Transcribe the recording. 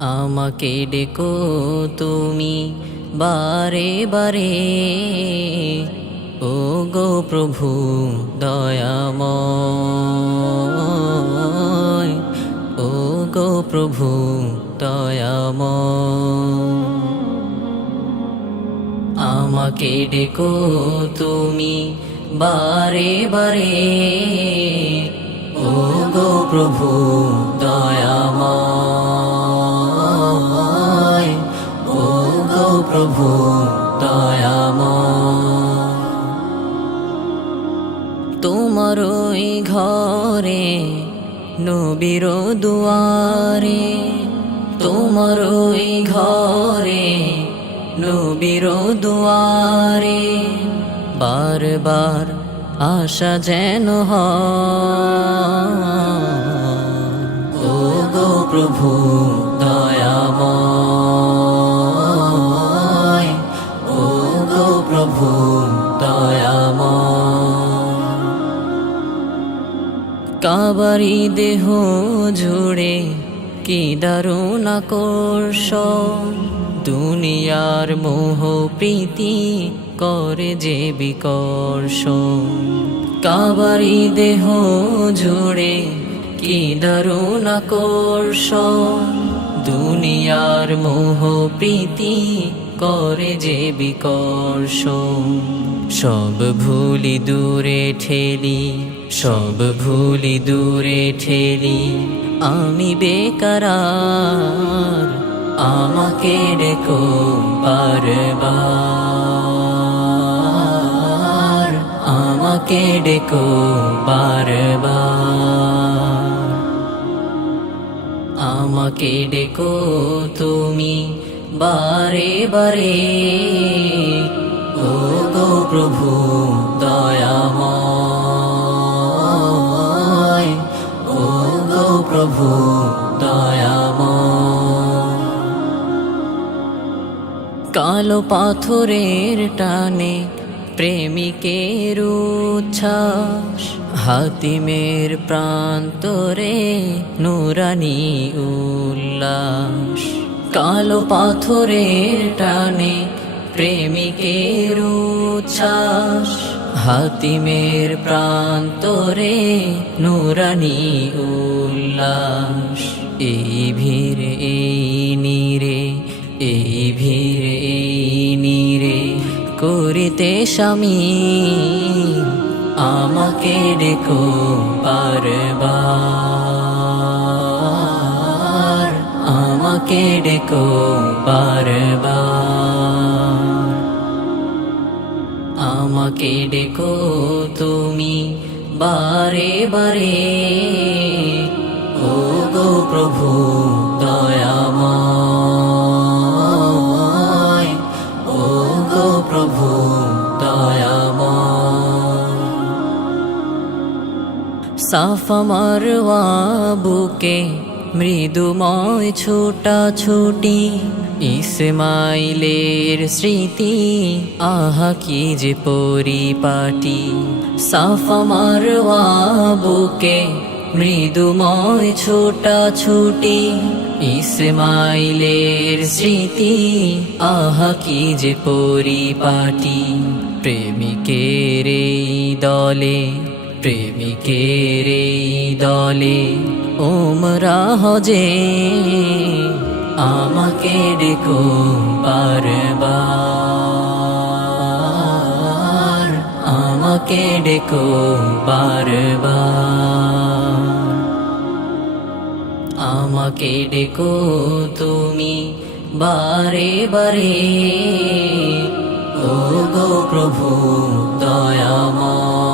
আমাকে ডেকো তুমি বারে বারে, ও গো প্রভু দয়াময়, ও গো প্রভু দয়াময়। আমাকে ডেকো তুমি বারে বারে, ও গো প্রভু দয়াময়, ও গো প্রভু দয়াময়। তোমার ওই ঘরে নবীর দুয়ারে, তোমার ওই ঘরে নবীর দুয়ারে, বারবার আশা যেন হয়। ও গো প্রভু দয়াময়, ও গো প্রভু দয়াময়। কাবারি দেহ জুড়ে কি দারুণ আকর্ষণ, দুনিয়ার মোহ প্রীতি করে যে বিকর্ষণ। কাবারি দেহ জুড়ে কি দারুণ আকর্ষণ, দুনিয়ার মোহ প্রীতি করে যে বিকর্ষণ। সব ভুলি দূরে ঠেলি, সব ভুলি দূরে ঠেলি, আমি বেকারার। আমাকে ডেকো বারবার, আমাকে ডেকো বারবার। আমাকে ডেকো তুমি বারে বারে, ও গো প্রভু দয়াময়, ও গো প্রভু দয়াময়। কালো পাথরের টানে প্রেমিকের উচ্ছ্বাস, হাতিমের প্রান্তরে নুরানি উল্লাস। কালো পাথরের টানে প্রেমিকের উচ্ছ্বাস, হাতিমের প্রান্তরে নুরানি উল্লাস। এই ভিড় এই নীরে, এই ভিড় এই নীরে করিতে স্বামী, আমাকে ডেকো বারবার, আমাকে ডেকো বারবার। আমাকে ডেকো তুমি বারে বারে, ও গো প্রভু দয়াময়, ও গো প্রভু দয়াময়। সাফা মারওয়া বুকে মৃদুময় ছোটা ছুটি, ইসমাইলের স্মৃতি আহা কি যে পরিপাটি। সাফা মারওয়া বুকে মৃদুময় ছোটা ছুটি, ইসমাইলের স্মৃতি আহা কি যে পরিপাটি। প্রেমিকের এই দলে, প্রেমিকের এই দলে ওমরা হজে, আমাকে ডেকো বারবার, আমাকে ডেকো বারবার। আমাকে ডেকো তুমি বারে বারে, ও গো প্রভু দয়াময়,